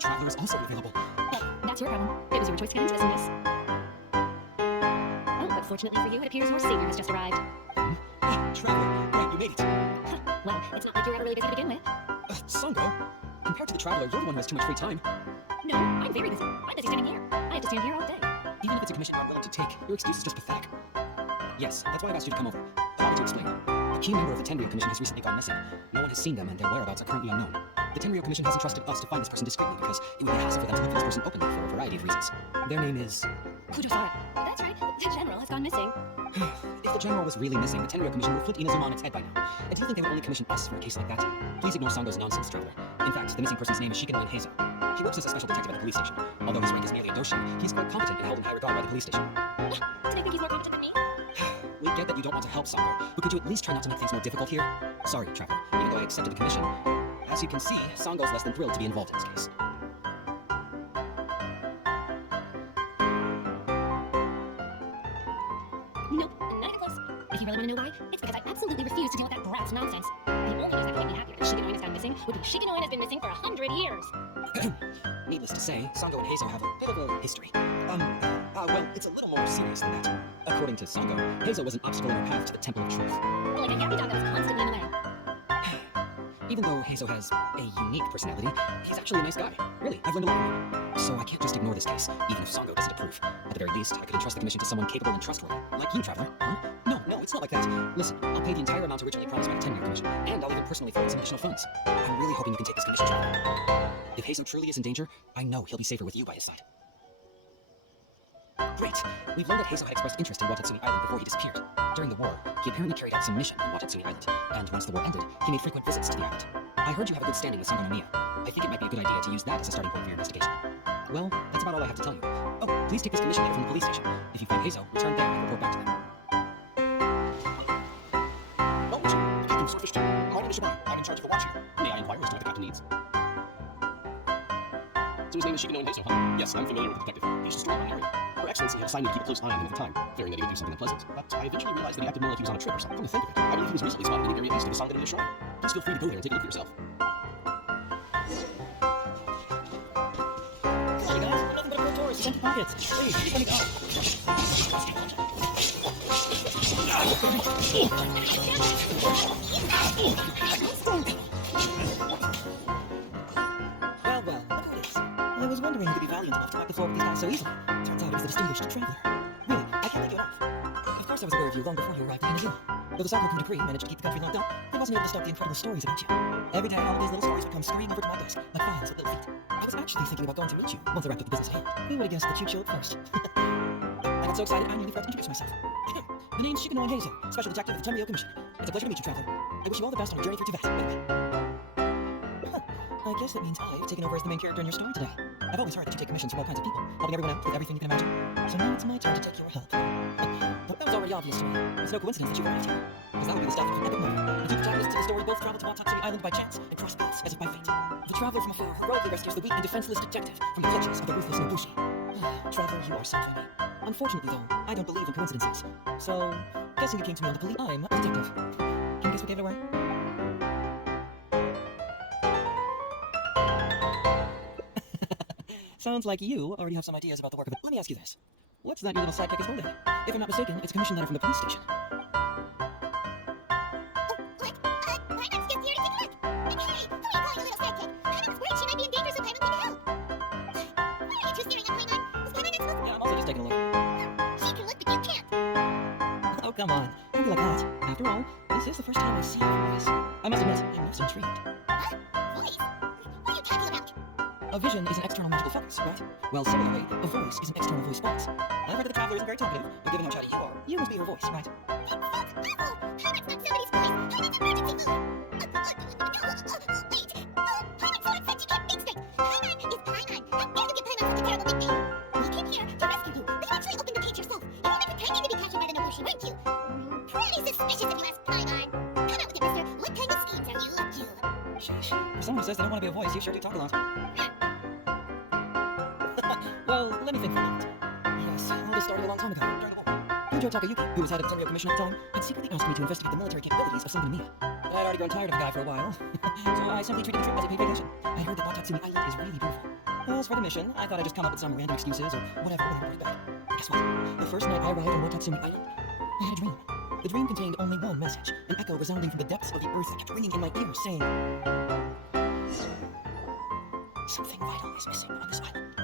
traveler is also available. That's your problem. It was your choice to get into this mess. Oh, but fortunately for you, it appears your savior has just arrived. Hey, traveler, right, you made it. Well, it's not like you're ever really busy to begin with. Sango, compared to the traveler, you're the one who has too much free time. No, I'm very busy. I'm busy standing here. I have to stand here all day. Even if it's a commission you're willing to take, your excuse is just pathetic. Yes, that's why I've asked you to come over. Allow me to explain. A key member of the Tenryou Commission has recently gone missing. No one has seen them, and their whereabouts are currently unknown. The Tenryou Commission has entrusted us to find this person discreetly because it would be a hassle for them to look for this person openly for a variety of reasons. Their name is... Kujosara. That's right. The general has gone missing. If the general was really missing, the Tenryou Commission would flip Inazuma on its head by now. And do you think they would only commission us for a case like that? Please ignore Sango's nonsense, traveler. In fact, the missing person's name is Shikanoin Heizou. He works as a special detective at the police station. Although his rank is merely a genshim, he's quite competent and held in high regard by the police station. Did I think he's more competent than me? We get that you don't want to help Sango, but could you at least try not to make things more difficult here? Sorry, traveler, even though I accepted the commission. As you can see, Sango's less than thrilled to be involved in this case. Nope, not even close. If you really want to know why, it's because I absolutely refuse to deal with that brat's nonsense. The only news that could make me happier if Shikanoin has gone missing would be Shikanoin has been missing for 100 years. Needless to say, Sango and Heizou have a bit of a history. Well, it's a little more serious than that. According to Sango, Heizou was an obstacle in her path to the Temple of Truth. Like a yappy dog that was constantly in the way. Even though Heizou has a unique personality, he's actually a nice guy. Really, I've learned a lot from him. So I can't just ignore this case, even if Sango doesn't approve. At the very least, I could entrust the commission to someone capable and trustworthy. Like you, traveler. Huh? No, it's not like that. Listen, I'll pay the entire amount originally promised by the Tenryou Commission, and I'll even personally throw in some additional funds. I'm really hoping you can take this commission, traveler. If Heizou truly is in danger, I know he'll be safer with you by his side. Great! We've learned that Heizou had expressed interest in Watatsumi Island before he disappeared. During the war, he apparently carried out some mission on Watatsumi Island, and once the war ended, he made frequent visits to the island. I heard you have a good standing with Sango no Miya. I think it might be a good idea to use that as a starting point for your investigation. Well, that's about all I have to tell you. Oh, please take this commission letter from the police station. If you find Heizou, return there and report back to them. Oh, Captain Swordfish Team. My name is Shibari. I'm in charge of the watch here. May I inquire as to what the captain needs? So his name is Shikanoin Heizou, huh? Yes, I'm familiar with the detective. He's just around my area. Her Excellency had assigned me to keep a close eye on him at the time, fearing that he would do something unpleasant. But I eventually realized that he acted more like he was on a trip or something. Come to think of it, I believe he was recently spotted in the area east of the Sangha Shrine. Please feel free to go there and take a look for yourself. Come on, you guys. Nothing but a cool tourist. Empty pockets. Please, let me go. Well, look who it is. I was wondering who could be valiant enough to wipe the floor with these guys so easily. Turns out it was the distinguished traveler. Really, I can't take it off. Of course I was aware of you long before you arrived in Heizou. Though the Sangha decree managed to keep the country locked up, I wasn't able to stop the incredible stories about you. Every day, all of these little stories would come scurrying over to my desk, like fans with little feet. I was actually thinking about going to meet you once I wrapped up the business at hand. Who would have guessed that you chilled first? I got so excited, I nearly forgot to introduce myself. My name's Shikanoin Heizou, Special Detective of the Tenryou Commission. It's a pleasure to meet you, traveler. I wish you all the best on your journey through Tibet, by the way. I guess that means I've taken over as the main character in your story today. I've always heard that you take commissions from all kinds of people, helping everyone out with everything you can imagine. So now it's my turn to take your help. But that was already obvious to me. It's no coincidence that you've arrived here, because that would be the stuff of an epic movie. The two protagonists of the story both travel to Watatsumi Island by chance and cross paths as if by fate. The traveler from afar heroically rescues the weak and defenseless detective from the clutches of the ruthless Nobushi. Traveler, you are so funny. Unfortunately, though, I don't believe in coincidences. So, guessing you came to me on the police, I'm a detective. Can you guess what gave it away? Sounds like you already have some ideas about the work of it. Let me ask you this. What's that your little sidekick is holding? If I'm not mistaken, it's a commission letter from the police station. Oh, come on. Don't be like that. After all, this is the first time I've seen your voice. I must admit, I'm most intrigued. Huh? Voice? What are you talking about? A vision is an external magical focus, right? Well, similarly, a voice is an external voice box. I've heard that the traveler isn't very talkative, but given how chatty you must be her voice, right? That's awful! Pirate's not somebody's voice! Pirate's emergency mode! Wait! Pirate's so upset you can't think straight! Paimon is Paimon! How dare you give Paimon such a terrible nickname? We came here to rescue you, but you actually opened the cage yourself. You were pretending to be captured by the Nobushi, weren't you? Pretty suspicious if you ask Paimon. Come out with it, mister. What kind of schemes are you up to? Sheesh. If someone says they don't want to be a voice, you sure do talk a lot. Well, let me think for a moment. Yes, all this started a long time ago, during the war. Hojo Takayuki, who was head of the Tenryou Commission at the time, had secretly asked me to investigate the military capabilities of Sangha Miya. I'd already grown tired of the guy for a while, so I simply treated the trip as a paid vacation. I heard that Watatsumi Island is really beautiful. As for the mission, I thought I'd just come up with some random excuses or whatever when I report back. But guess what? The first night I arrived on Watatsumi Island, I had a dream. The dream contained only one message, an echo resounding from the depths of the earth that kept ringing in my ears, saying, something vital is missing on this island.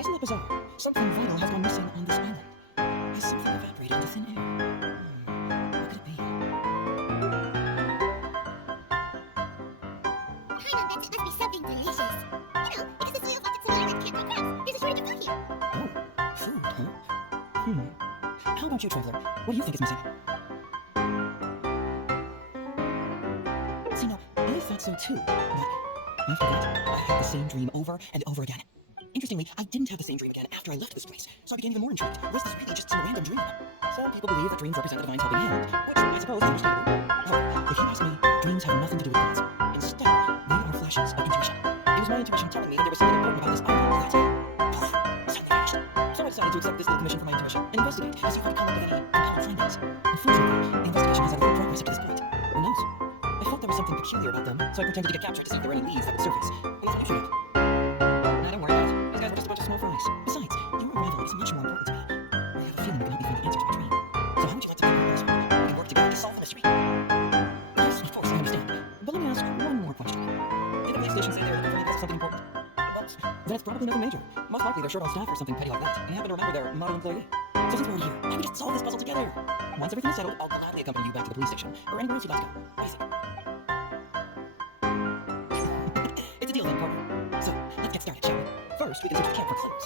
Isn't that bizarre? Something vital has gone missing on this island. Has something evaporated into thin air? What could it be? Paimon bets it must be something delicious. You know, because the soil of Watatsumi Island can't grow crops. There's a shortage of food here. Oh, food, huh? How about you, traveler? What do you think is missing? See, now, I thought so too, but after that, I had the same dream over and over again. Interestingly, I didn't have the same dream again after I left this place, so I became even more intrigued. Was this really just some random dream? Some people believe that dreams represent the divine's helping hand, which I suppose is understandable. However, if you ask me, dreams have nothing to do with gods. Instead, they are flashes of intuition. It was my intuition telling me that there was something important about this island that, poof, suddenly vanished. So I decided to accept this little commission from my intuition and investigate to see if I could come up with any compelling findings. Unfortunately, the investigation has had little progress up to this point. Who knows? I felt there was something peculiar about them, so I pretended to get captured to see if there were any leads that would surface. And nothing showed up. Now don't worry about it. These guys were just a bunch of small fries. Besides, your arrival is much more important to me. I have a feeling you can help me find the answer to my dream. So how would you like to be part of this one? We can work together to solve the mystery. Yes, of course, I understand. But let me ask one more question. Did the police station say they were looking for me for something important? Well, that's probably nothing major. Most likely they're short on staff or something petty like that, and happen to remember their model employee. So since we're already here, why don't we just solve this puzzle together? Once everything is settled, I'll gladly accompany you back to the police station, or anywhere else you'd like to go. Easy. It's a deal then, partner. So, let's get started, shall we? First, we can search the camp for clues.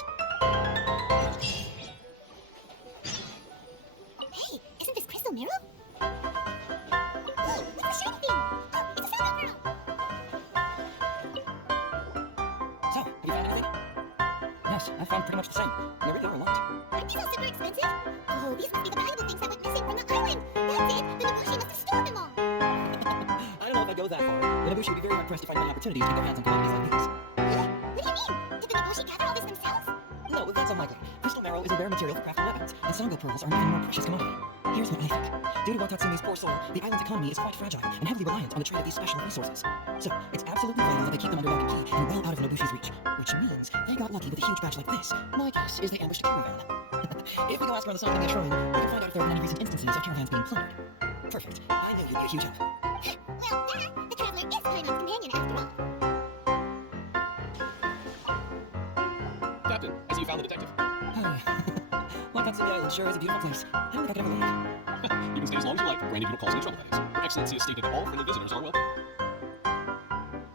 Hey, isn't this crystal mirror? Oh, what's the shiny thing? Oh, it's a sound girl. So, have you found anything? Yes, I found pretty much the same. And there really are a lot. Aren't these all super expensive? Oh, these must be the valuable things that went missing from the island. That's it. The Nobushi must have stored them all. I don't know if I'd go that far. The Nobushi would be very hard pressed to find many opportunities to get their hands on commodities like these. What? What do you mean? Did the Nobushi gather all this themselves? No, that's unlikely. Crystal marrow is a rare material for crafting weapons, and Sango pearls are an even more precious commodity. Here's what I think. Due to Watatsumi's poor soul, the island's economy is quite fragile and heavily reliant on the trade of these special resources. So, it's absolutely vital that they keep them under lock and key and well out of Nobushi's reach. Which means they got lucky with a huge batch like this. My guess is they ambushed a caravan. If we go ask around the site of the shrine, we can find out if there have been any recent instances of caravans being plundered. Perfect. I knew you'd be a huge help. Well, the traveler is Paimon's companion after all. Captain, I see you found the detective. Watatsumi Island sure is a beautiful place. I don't think I could ever leave. You can stay as long as you like, granted you don't cause any trouble, that is. Her Excellency has stated that all friendly visitors are welcome.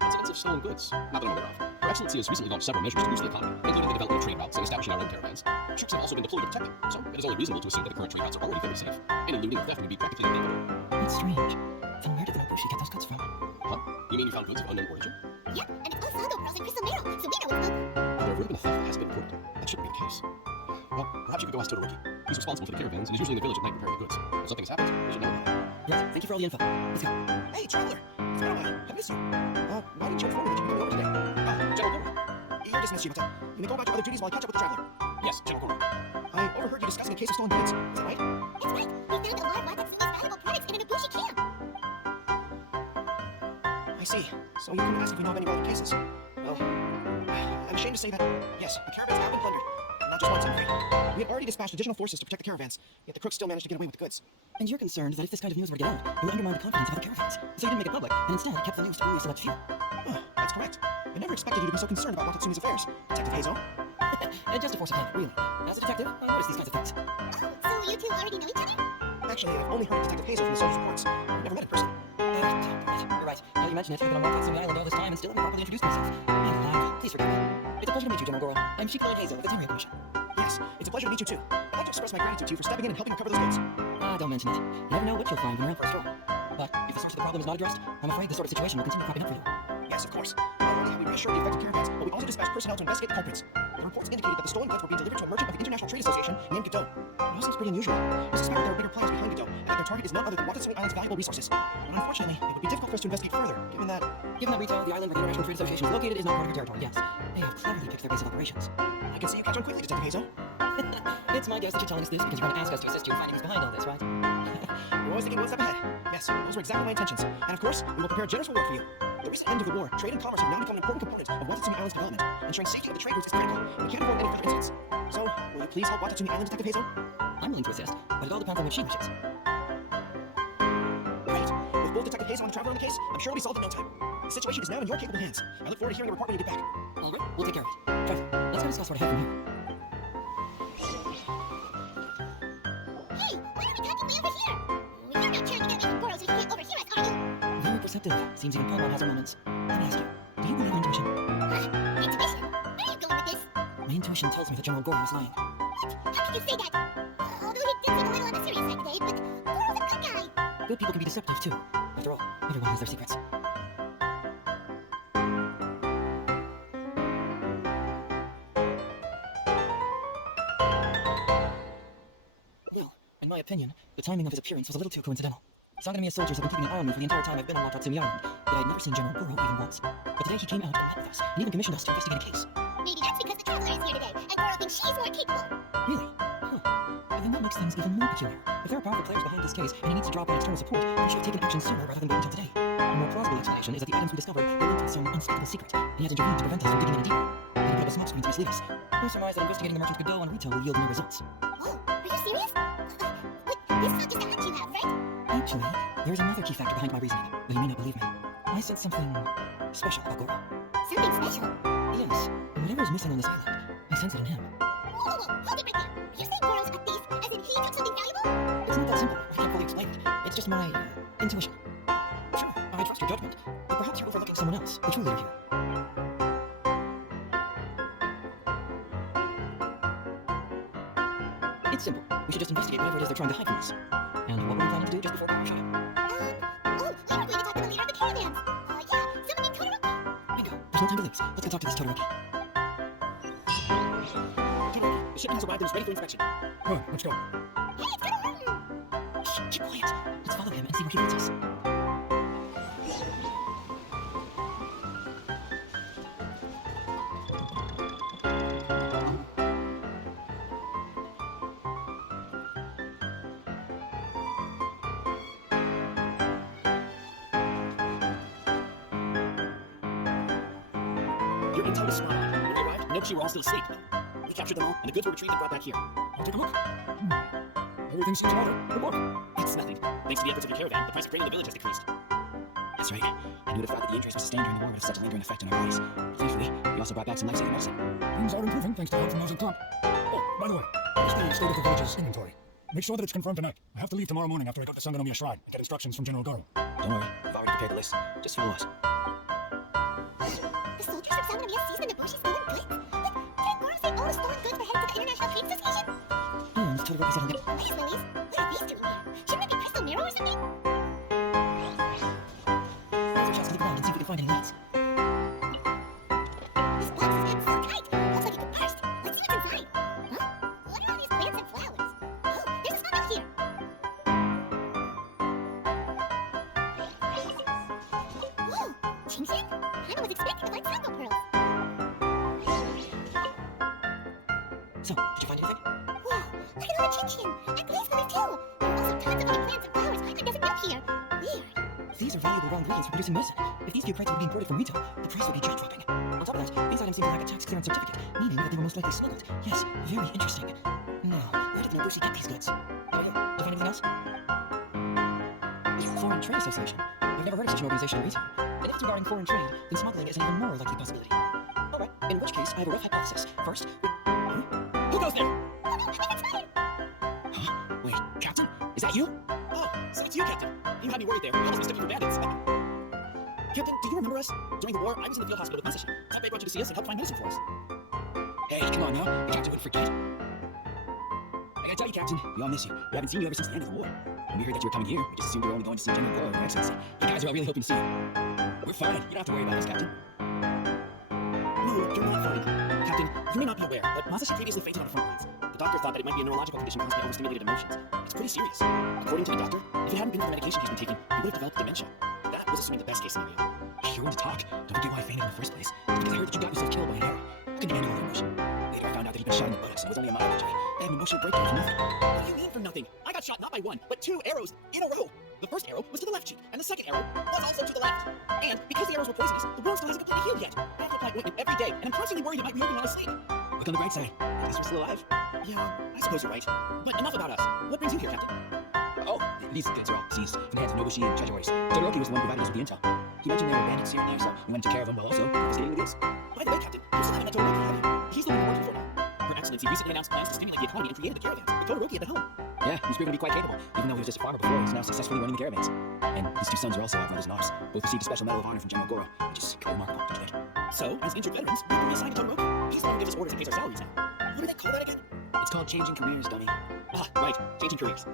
Expensive stolen goods, not that I'm aware of. Her Excellency has recently launched several measures to boost the economy, including the development of trade routes and establishing our own caravans. Troops have also been deployed to protect them, so it is only reasonable to assume that the current trade routes are already very safe. Any looting or theft would be practically illegal. That's strange. Then where did the Nobushi get those goods from? Huh? You mean you found goods of unknown origin? Yep, and it's all Sango pearls and crystal mirror, so we know it's local. But there have really been a theft that has been reported. That shouldn't be the case. Well, perhaps you could go ask Todoroki. He's responsible for the caravans and is usually in the village at night preparing the goods. If something has happened, we should know about it. Yes, thank you for all the info. Let's go. Hey, traveler! It's been a while. I miss you. Why didn't you inform me that you'd be coming over today? General Goro. You're dismissed, Shibata. You may go about your other duties while I catch up with the traveler. Yes, General Goro. I overheard you discussing a case of stolen goods. Is that right? It's right. We found a lot of Watatsumi's valuable products in a Nobushi camp. I see. So you couldn't ask if we know of any relevant cases. Well, I'm ashamed to say that, yes, the caravans have been plundered. Not just once, I'm afraid. We had already dispatched additional forces to protect the caravans, yet the crooks still managed to get away with the goods. And you're concerned that if this kind of news were to get out, it would undermine the confidence of other caravans. So you didn't make it public, and instead kept the news to only a select few. That's correct. I never expected you to be so concerned about Watatsumi's affairs, Detective Heizou. And just a force of habit, really. As a detective, I notice these kinds of things. Oh, so you two already know each other? Actually, I've only heard of Detective Heizou from the soldiers' reports. I've never met in person. You're right. Now you mention it, I've been on Watatsumi Island all this time and still haven't properly introduced myself. Please forgive me. It's a pleasure to meet you, General Goro. I'm shikanoin Heizou of the Terrio Commission. Yes, it's a pleasure to meet you too. I'd like to express my gratitude to you for stepping in and helping recover those goods. Don't mention it. You never know what you'll find when you're out for a stroll. But if the source of the problem is not addressed, I'm afraid this sort of situation will continue cropping up for you. Yes, of course. Not only have we reassured the affected caravans, but we also dispatched personnel to investigate the culprits. The reports indicated that the stolen goods were being delivered to a merchant of the International Trade Association named Godot. It all seems pretty unusual. We suspect that there are bigger plans behind Godot, and that their target is none other than Watatsumi Island's valuable resources. But unfortunately, it would be difficult for us to investigate further, given that Rito, the island where the International Trade Association is located, is not part of your territory, yes. They have cleverly picked their base of operations. I can see you catch on quickly, Detective Heizou. It's my guess that you're telling us this because you're going to ask us to assist you in finding who's behind all this, right? We're always thinking one step ahead. Yes, those were exactly my intentions. And of course, we will prepare a generous reward for you. the recent end of the war, trade and commerce have now become an important component of Watatsumi Island's development. Ensuring safety of the trade routes is critical, and we can't afford any further incidents. So, will you please help Watatsumi Island, Detective Heizou? I'm willing to assist, but it all depends on what she wishes. Great. With both Detective Heizou and Traveler on the case, I'm sure it'll be solved in no time. The situation is now in your capable hands. I look forward to hearing a report when you get back. All right, we'll take care of it. Traveler, let's go discuss what I have from here. Hey, why are we talking way over here? You're not trying to get even girls who can't overhear us, are you? Very perceptive. Seems even Paimon has her moments. Let me ask you, do you believe your intuition? Huh? Intuition? Where are you going with this? My intuition tells me that General Goro is lying. What? How can you say that? Although he did seem a little on the serious side today, but Goro's a good guy. Good people can be deceptive too. After all, everyone has their secrets. Well, in my opinion, the timing of his appearance was a little too coincidental. Sanganamiya soldiers have been keeping an eye on me for the entire time I've been on Watatsumi Island, yet I'd never seen General Goro even once. But today he came out and met with us, and even commissioned us to investigate a case. Maybe that's because the Traveler is here today, and Goro thinks she's more capable. Really? Huh. Well, then that makes things even more peculiar. If there are powerful players behind this case, and he needs to draw upon external support, then he should have taken action sooner rather than wait until today. A more plausible explanation is that the items we discovered were linked with some unspeakable secret, and he had intervened to prevent us from digging any deeper. He put up a smoke screen to mislead us. I surmise that investigating the merchant's Godot and retail will yield no results. Oh, are you serious? But this is not just a hunch you have, right? Actually, there is another key factor behind my reasoning, though you may not believe me. I said something special about Goro. Something special? Yes, whatever is missing on this island, I sense it in him. Whoa, hold it right there. You're saying Goro's a thief, as in he took something valuable? It's not that simple. I can't fully explain it. It's just my intuition. Sure, I trust your judgment, but perhaps you're overlooking someone else, the true leader here. It's simple. We should just investigate whatever it is they're trying to hide from us. And what were we planning to do just before power shut out? Oh, we were going to talk to the leader of the caravans. Yeah, someone named Todoroki. Bingo. There's no time to lose. Let's go talk to this Todoroki. Todoroki, the ship has arrived and is ready for inspection. Good, let's go. Hey, it's Todoroki. Shh, keep quiet. Let's follow him and see where he leads us. Your intel is spot on. When we arrived, Nochi were all still asleep. We captured them all, and the goods were retrieved and brought back here. I'll take a look. Everything seems in order. Report. It's nothing. Thanks to the efforts of your caravan, the price of grain in the village has decreased. That's right. I knew the fact that the injuries we sustained during the war would have such a lingering effect on our bodies. Thankfully, we also brought back some life-saving medicine. Things are improving thanks to help from those in top. Oh, by the way, what's the state of the village's inventory? Make sure that it's confirmed tonight. I have to leave tomorrow morning after I go to Sanganomiya Shrine and get instructions from General Goro. Don't worry, we've already prepared the list. Just follow us. The soldiers from Sanganomiya seized the Nobushi stolen goods? But didn't Goro say all the stolen goods were headed to the International Trade Association? And Todoroki said on the... Where's Louise? What are these doing here? Shouldn't it be Presto Mirror or something? Let's check to the ground and see if we can find any leads. This box is getting so tight. Looks like it could burst. Let's see what's inside. Huh? What are all these plants and flowers? Oh, there's a spot out here. Whoa, genshim? I was expecting to find tango pearls. So, did you find anything? Whoa, look at all the genshim. And glaze colors too. There are also tons of other plants and flowers I never knew here. Weird. These are valuable raw ingredients for producing medicine. If these few crates were being imported from retail, the price would be jaw-dropping. On top of that, these items seem to lack a tax clearance certificate, meaning that they were most likely smuggled. Yes, very interesting. Now, where did the Nobushi get these goods? Oh yeah, did you find anything else? The Foreign Trade Association. I've never heard of such an organization in retail. And if it's regarding foreign trade, then smuggling is an even more likely possibility. Alright, in which case, I have a rough hypothesis. First, who goes there? Oh no, I'm inspired. Huh? Wait, Captain? Is that you? Oh, so it's you, Captain. You had me worried there. I must mistook you for bandits. Captain, do you remember us? During the war, I was in the field hospital with Masashi. Thought they brought you to see us and help find medicine for us. Hey, come on now. The Captain wouldn't forget. I gotta tell you, Captain, we all miss you. We haven't seen you ever since the end of the war. When we heard that you were coming here, we just assumed you were only going to see General Goro or Excellency. You guys are all really hoping to see you. We're fine. You don't have to worry about us, Captain. No, you're not fine. Captain, you may not be aware, but Masashi previously fainted on the front lines. The doctor thought that it might be a neurological condition caused by overstimulated emotions. It's pretty serious. According to the doctor, if it hadn't been for the medication he's been taking, he would have developed dementia. That was assuming the best case scenario. You're going to talk. Don't forget why I fainted in the first place. It's because I heard that you got yourself killed by an arrow. I couldn't handle the emotion. Later I found out that he'd been shot in the buttocks and it was only a mild injury. I had an emotional breakdown for nothing. What do you mean for nothing? I got shot not by one, but 2 arrows in a row. The first arrow was to the left cheek, and the second arrow was also to the left. And because the arrows were poisonous, the wound still hasn't completely healed yet. I have to apply ointment every day, and I'm constantly worried it might reopen when I sleep. Look on the bright side. I guess we're still alive. Yeah, I suppose you're right. But enough about us. What brings you here, Captain? Oh, these goods are all seized from the hands of Nobushi and treasuries. Todoroki was the one who provided us with the intel. He mentioned there were bandits here and there, so we went to take care of them while also confiscating the goods. By the way, Captain, you're still having that Todoroki, have you? He's the one you're working for now. Her Excellency recently announced plans to stimulate the economy and created the caravans, with Todoroki at the helm. Yeah, he's proven to be quite capable. Even though he was just a farmer before, he's now successfully running the caravans. And his two sons are also brothers in arms. Both received a special medal of honor from General Goro, which is quite remarkable. So, as injured veterans, we can reassign to Todoroki. He's the one who gives us orders and pays our salaries now. What do they call that again? It's called changing careers, dummy. Ah, right, changing careers.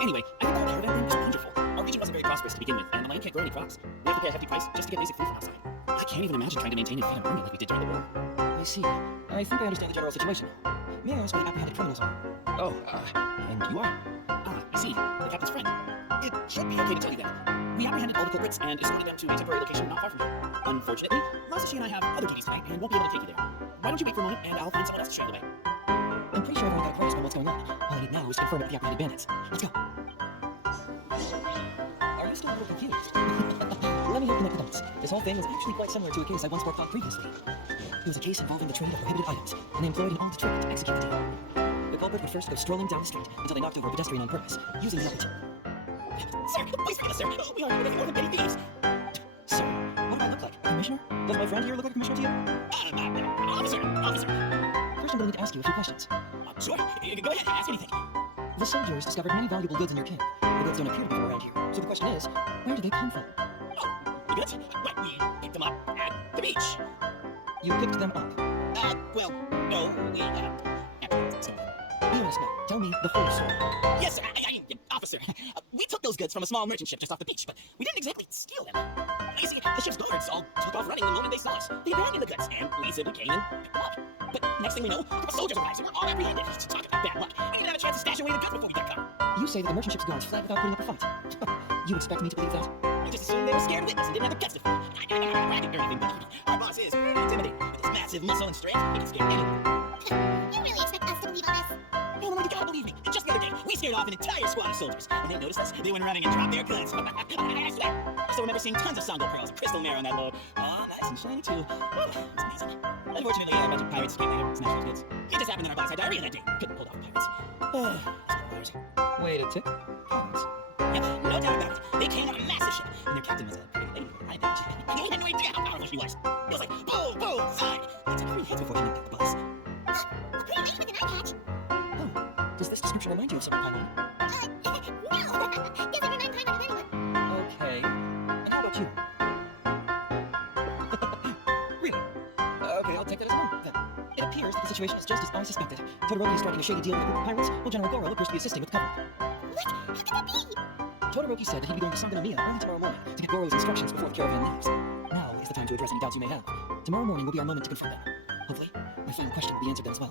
Anyway, I think our caravan room is wonderful. Our region wasn't very prosperous to begin with, and the land can't grow any crops. We have to pay a hefty price just to get basic food from outside. I can't even imagine trying to maintain and feed an army like we did during the war. I see. I think I understand the general situation. May I ask what apprehended criminals are? Oh, and you are? Ah, I see. The captain's friend. It should be okay to tell you that. We apprehended all the culprits and escorted them to a temporary location not far from here. Unfortunately, Masashi and I have other duties tonight and won't be able to take you there. Why don't you wait for a moment and I'll find someone else to show you the way. I'm pretty sure I've already got a grasp on what's going on. All I need now is to confirm it with the apprehended bandits. Let's go. Are you still a little confused? Let me help you make the dots. This whole thing was actually quite similar to a case I once worked on previously. It was a case involving the trade of prohibited items, and they employed an armed trick to execute the deal. The culprit would first go strolling down the street until they knocked over a pedestrian on purpose, using the helmet. Sir, please forgive us, sir. We aren't anything more than petty thieves. Sir, what do I look like? A commissioner? Does my friend here look like a commissioner to you? Officer. First, I'm going to need to ask you a few questions. Sure. Go ahead. Ask anything. The soldiers discovered many valuable goods in your camp. The goods don't appear to be from around here. So the question is, where did they come from? Oh, the goods? Well, we picked them up at the beach. You picked them up? Well, no, so, be honest now. Tell me the whole story. Yes, sir. Officer. We took those goods from a small merchant ship just off the beach, but we didn't exactly steal them. You see, the ship's guards all took off running the moment they saw us. They abandoned the goods, and we simply came and picked them up. But next thing we know, the soldiers arrived, so we're all apprehended. Talk about bad luck. We didn't have a chance to stash away the goods before we got caught. You say that the merchant ship's guards fled without putting up a fight. You expect me to believe that? I just assumed they were scared witless and didn't have the guts to fight. I didn't or anything, but our boss is very intimidating. With his massive muscle and strength, he can scare anyone. You really expect us to believe all this? Hell no, you gotta believe me. Just the other day, we scared off an entire squad of soldiers. When they noticed us, they went running and dropped their guns. I swear. I still remember seeing tons of Sango pearls and crystal mirror on that load. Oh, nice and shiny too. Oh, it's amazing. Unfortunately, a bunch of pirates came later and snatched those goods. It just happened that our boss had diarrhea that day. Couldn't hold off pirates. Wait a tick. Pirates. Yep, no doubt about it. They came on a massive ship, and their captain was a pretty lady. I had no idea how powerful she was. It was like, boom, boom, side. It took 3 hits before she got the bus. A pretty lady with an eye patch. Oh, does this description remind you of someone, Paimon? No. Doesn't remind Paimon of anyone. Okay. And how about you? Really? Okay, I'll take that as a no, then. It appears that the situation is just as I suspected. Todoroki is striking a shady deal with a group of pirates, while General Goro appears to be assisting with the cover. What? How could that be? Todoroki said that he'd be going to Sangonomiya early tomorrow morning to get Goro's instructions before the caravan leaves. Now is the time to address any doubts you may have. Tomorrow morning will be our moment to confront them. Hopefully, my final question will be answered then as well.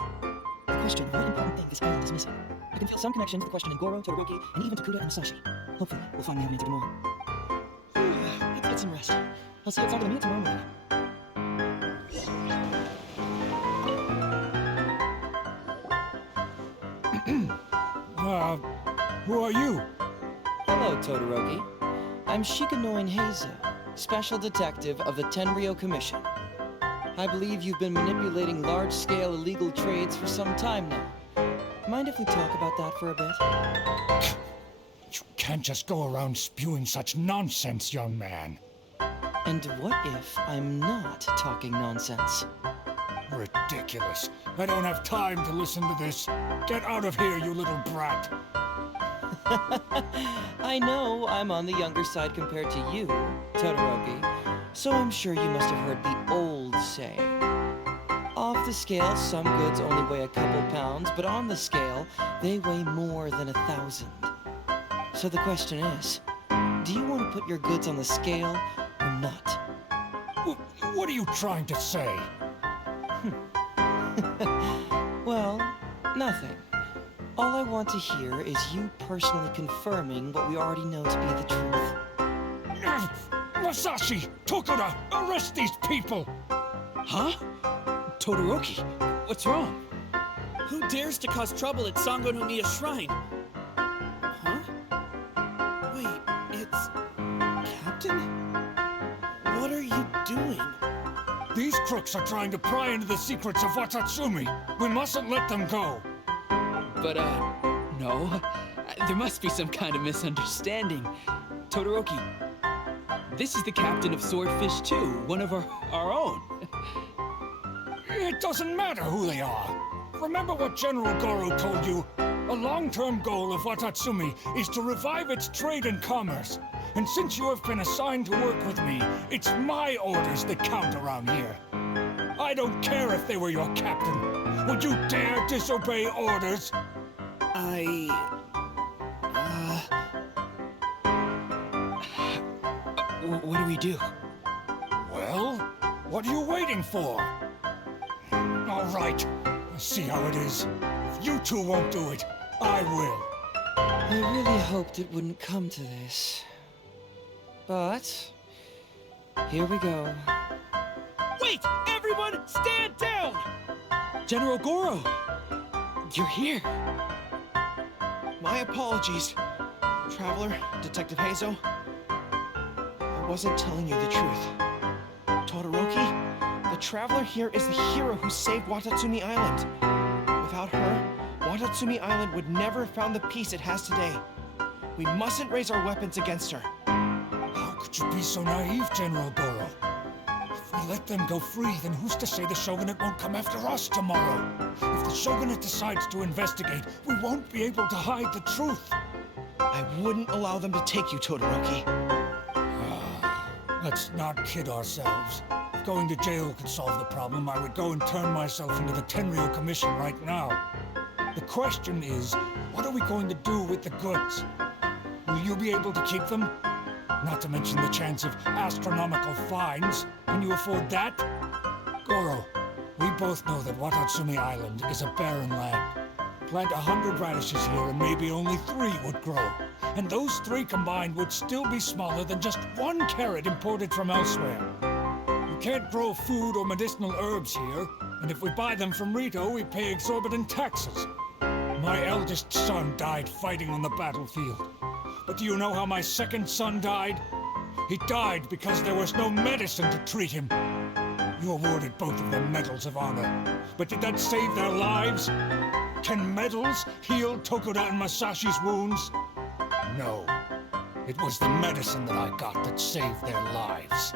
The question of what important thing this island is missing. I can feel some connection to the question in Goro, Todoroki, and even to Kuda and Musashi. Hopefully, we'll finally have an answer tomorrow. Let's get some rest. I'll see you at Sangonomiya tomorrow morning. Who are you? Hello, Todoroki. I'm Shikanoin Heizou, Special Detective of the Tenryou Commission. I believe you've been manipulating large-scale illegal trades for some time now. Mind if we talk about that for a bit? You can't just go around spewing such nonsense, young man. And what if I'm not talking nonsense? Ridiculous. I don't have time to listen to this. Get out of here, you little brat. I know I'm on the younger side compared to you, Todoroki, so I'm sure you must have heard the old saying. Off the scale, some goods only weigh a couple pounds, but on the scale, they weigh more than 1,000. So the question is, do you want to put your goods on the scale or not? What are you trying to say? Well, nothing. All I want to hear is you personally confirming what we already know to be the truth. Masashi! Tokuda! Arrest these people! Huh? Todoroki, what's wrong? Who dares to cause trouble at Sangonomiya Shrine? Huh? Wait, What are you doing? These crooks are trying to pry into the secrets of Watatsumi. We mustn't let them go. But, no. There must be some kind of misunderstanding. Todoroki, this is the captain of Swordfish 2, one of our own. It doesn't matter who they are. Remember what General Goro told you? A long-term goal of Watatsumi is to revive its trade and commerce. And since you have been assigned to work with me, it's my orders that count around here. I don't care if they were your captain. Would you dare disobey orders? What do we do? Well, what are you waiting for? All right, see how it is. If you two won't do it, I will. I really hoped it wouldn't come to this. But here we go. Wait! Everyone, stand down! General Goro! You're here. My apologies, Traveler, Detective Heizou. I wasn't telling you the truth. Todoroki, the Traveler here is the hero who saved Watatsumi Island. Without her, Watatsumi Island would never have found the peace it has today. We mustn't raise our weapons against her. How could you be so naive, General Goro? If we let them go free, then who's to say the Shogunate won't come after us tomorrow? If the Shogunate decides to investigate, we won't be able to hide the truth. I wouldn't allow them to take you, Todoroki. Let's not kid ourselves. If going to jail could solve the problem, I would go and turn myself into the Tenryou Commission right now. The question is, what are we going to do with the goods? Will you be able to keep them? Not to mention the chance of astronomical fines. Can you afford that? Goro, we both know that Watatsumi Island is a barren land. Plant 100 radishes here and maybe only 3 would grow. And those 3 combined would still be smaller than just 1 carrot imported from elsewhere. You can't grow food or medicinal herbs here, and if we buy them from Rito, we pay exorbitant taxes. My eldest son died fighting on the battlefield. But do you know how my second son died? He died because there was no medicine to treat him. You awarded both of them medals of honor. But did that save their lives? Can medals heal Tokuda and Masashi's wounds? No. It was the medicine that I got that saved their lives.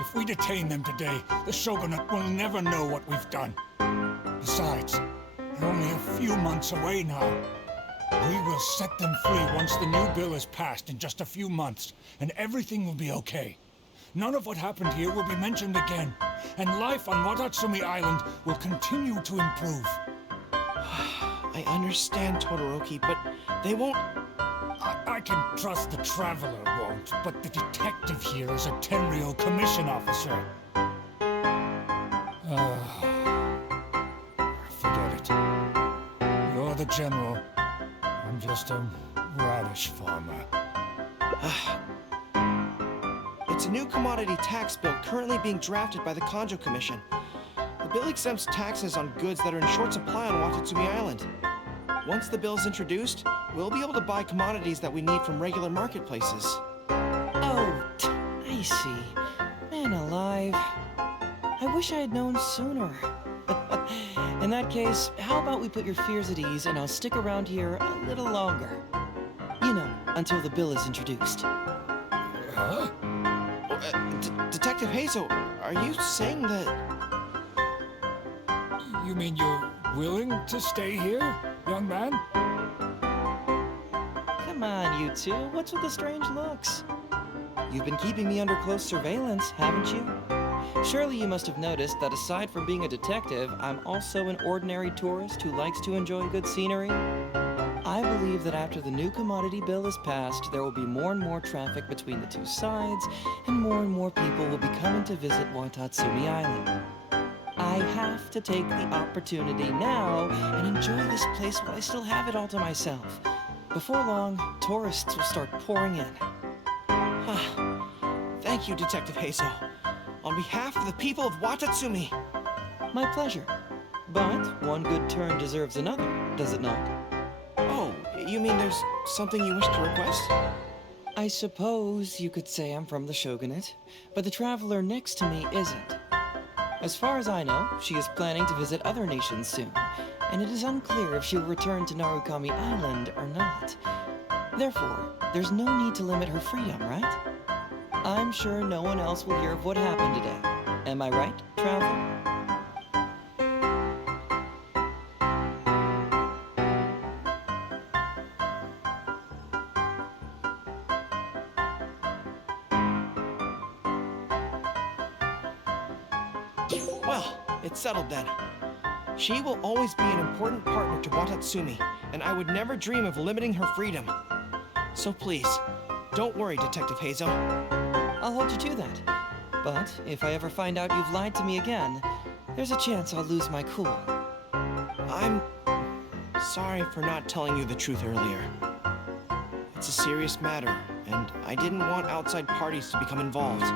If we detain them today, the Shogunate will never know what we've done. Besides, they're only a few months away now. We will set them free once the new bill is passed in just a few months, and everything will be okay. None of what happened here will be mentioned again, and life on Watatsumi Island will continue to improve. I understand, Todoroki, but they won't... I can trust the Traveler won't, but the detective here is a Tenryou Commission officer. Forget it. You're the General. I'm just a radish farmer. It's a new commodity tax bill currently being drafted by the Kanjo Commission. The bill exempts taxes on goods that are in short supply on Watatsumi Island. Once the bill is introduced, we'll be able to buy commodities that we need from regular marketplaces. Oh, I see. Man alive. I wish I had known sooner. In that case, how about we put your fears at ease and I'll stick around here a little longer. You know, until the bill is introduced. Huh? Detective Heizou, are you saying that... You mean you're willing to stay here, young man? Come on, you two. What's with the strange looks? You've been keeping me under close surveillance, haven't you? Surely you must have noticed that aside from being a detective, I'm also an ordinary tourist who likes to enjoy good scenery. I believe that after the new commodity bill is passed, there will be more and more traffic between the two sides, and more people will be coming to visit Watatsumi Island. I have to take the opportunity now and enjoy this place while I still have it all to myself. Before long, tourists will start pouring in. Thank you, Detective Heizou. On behalf of the people of Watatsumi. My pleasure. But one good turn deserves another, does it not? Oh, you mean there's something you wish to request? I suppose you could say I'm from the shogunate, but the traveler next to me isn't. As far as I know, she is planning to visit other nations soon, and it is unclear if she will return to Narukami Island or not. Therefore, there's no need to limit her freedom, right? I'm sure no one else will hear of what happened today. Am I right, traveler? Well, it's settled then. She will always be an important partner to Watatsumi, and I would never dream of limiting her freedom. So please, don't worry, Detective Heizou. I'll hold you to that. But if I ever find out you've lied to me again, there's a chance I'll lose my cool. I'm sorry for not telling you the truth earlier. It's a serious matter, and I didn't want outside parties to become involved.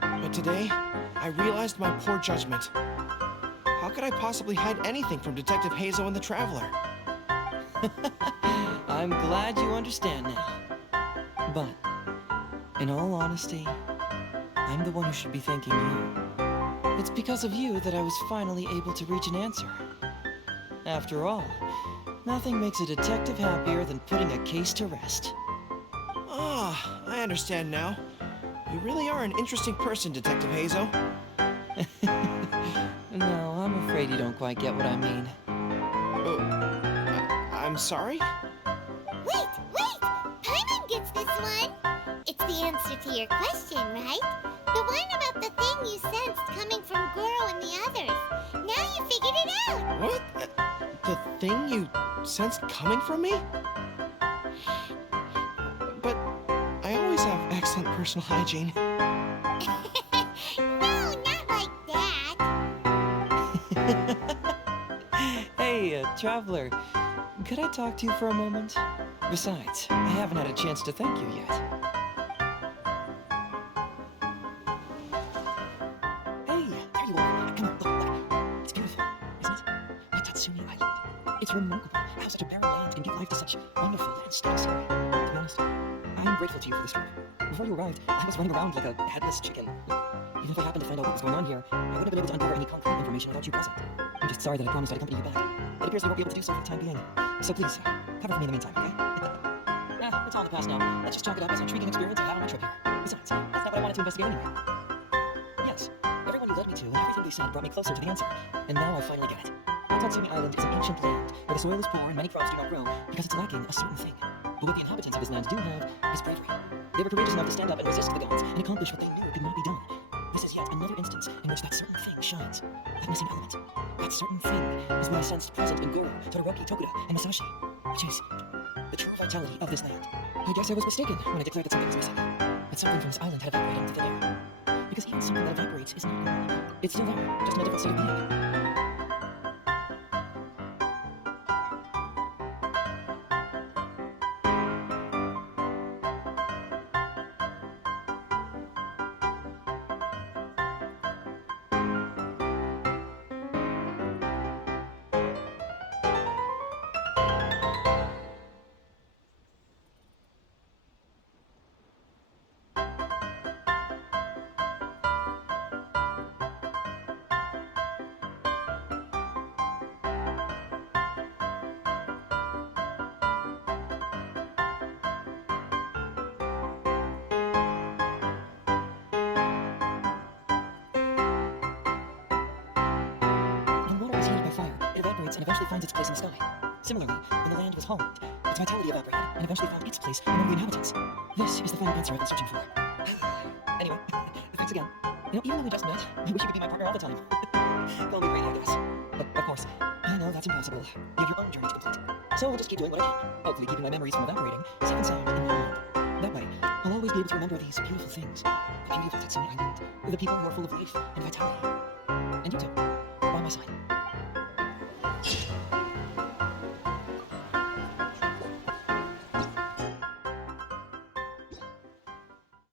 But today, I realized my poor judgment. How could I possibly hide anything from Detective Heizou and the Traveler? I'm glad you understand now. But, in all honesty, I'm the one who should be thanking you. It's because of you that I was finally able to reach an answer. After all, nothing makes a detective happier than putting a case to rest. Ah, I understand now. You really are an interesting person, Detective Heizou. No, I'm afraid you don't quite get what I mean. Oh, I'm sorry? Wait! Paimon gets this one! It's the answer to your question, right? The one about the thing you sensed coming from Goro and the others. Now you figured it out! What? The thing you sensed coming from me? But I always have excellent personal hygiene. No, not like that! Hey, traveler, could I talk to you for a moment? Besides, I haven't had a chance to thank you yet. Hey, there you are. Come on, look. It's beautiful, isn't it? Watatsumi Island. It's remarkable how such a barren land can give life to such wonderful and stunning scenery. To be honest, I'm grateful to you for this trip. Before you arrived, I was running around like a headless chicken. Even if I happened to find out what was going on here, I wouldn't have been able to uncover any concrete information without you present. I'm just sorry that I promised I'd accompany you back. It appears we won't be able to do so for the time being. So please, cover for me in the meantime, okay? It's all in the past now. Let's just chalk it up as an intriguing experience I had on my trip here. Besides, that's not what I wanted to investigate anyway. Yes, everyone you led me to and everything they said brought me closer to the answer. And now I finally get it. Watatsumi Island is an ancient land where the soil is poor and many crops do not grow because it's lacking a certain thing. But what the inhabitants of this land do have is bravery. They were courageous enough to stand up and resist the gods and accomplish what they knew could not be done. This is yet another instance in which that certain thing shines. That missing element. That certain thing is what I sensed present in Goro, Todoroki, Tokuda, and Masashi, which is the true vitality of this land. I guess I was mistaken when I declared that something was missing. That something from this island had evaporated into thin air. Because even something that evaporates is not gone. It's still there, just in a different state of being. And eventually finds its place in the sky. Similarly, when the land was harmed, its vitality evaporated and eventually found its place among the inhabitants. This is the final answer I've been searching for. Anyway, thanks again. Even though we just met, I wish you could be my partner all the time. Call me Brady, I guess. But of course, I know that's impossible. You have your own journey to complete. So I'll just keep doing what I can, hopefully keeping my memories from evaporating safe and sound in my mind. That way, I'll always be able to remember these beautiful things. The beauty of Watatsumi Island, the people who are full of life and vitality. And you two, are by my side.